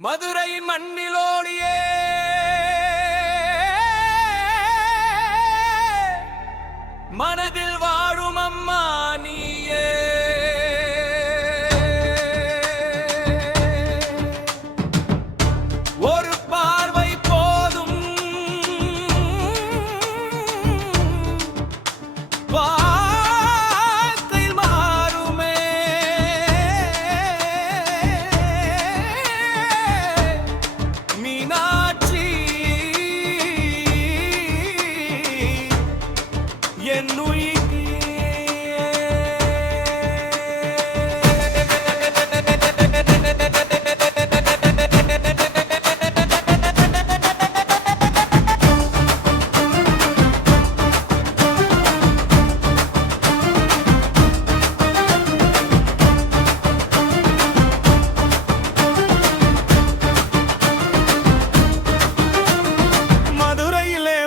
மதுரையின் மண்ணிலோடியே மனதில் வாழும் அம்மா நீயே. ஒரு பார்வை போதும் வார்த்தை மாறுமே. மீனாட்சி என் உயிர்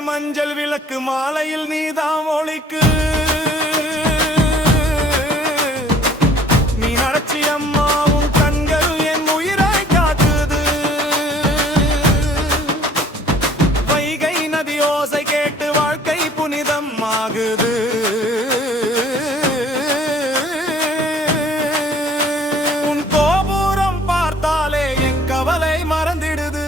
மஞ்சள் விளக்கு மாலையில் நீதாம் ஒளிக்கு. மீனாட்சி அம்மாவும் கண்கள் என் உயிராய் காக்குது. வைகை நதி ஓசை கேட்டு வாழ்க்கை புனிதம் ஆகுது. உன் கோபுரம் பார்த்தாலே என் கவலை மறந்திடுது.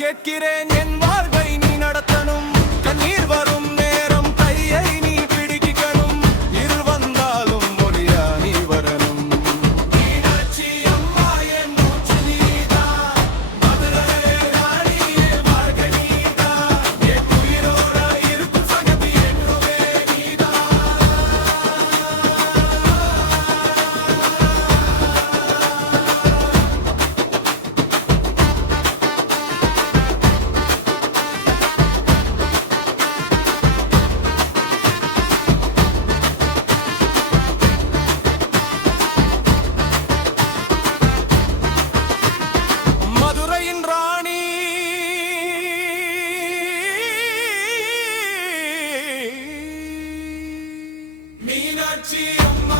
கேட்கிறேன் என் வாழ்வை நீ நடத்தணும். கண்ணீர் வரும் நேரம் கையை நீ பிடிக்கணும். இருள் வந்தாலும் மொழியா நீ வரணும். மீனாட்சி அம்மா என் மூச்சு நீதான். மதுரை ராணி என் வாழ்க்கை நீதான். என் உயிரோட இருக்கும் சங்கதி என்றுமே நீதான். மீனாட்சி அம்மா